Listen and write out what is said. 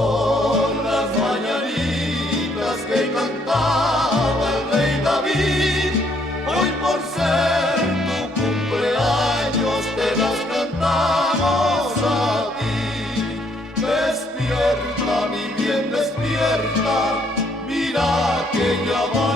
son las mañanitas que cantaba el rey David. Hoy por ser tu cumpleaños te las cantamos a ti. Despierta, mi bien, despierta, mira que ya va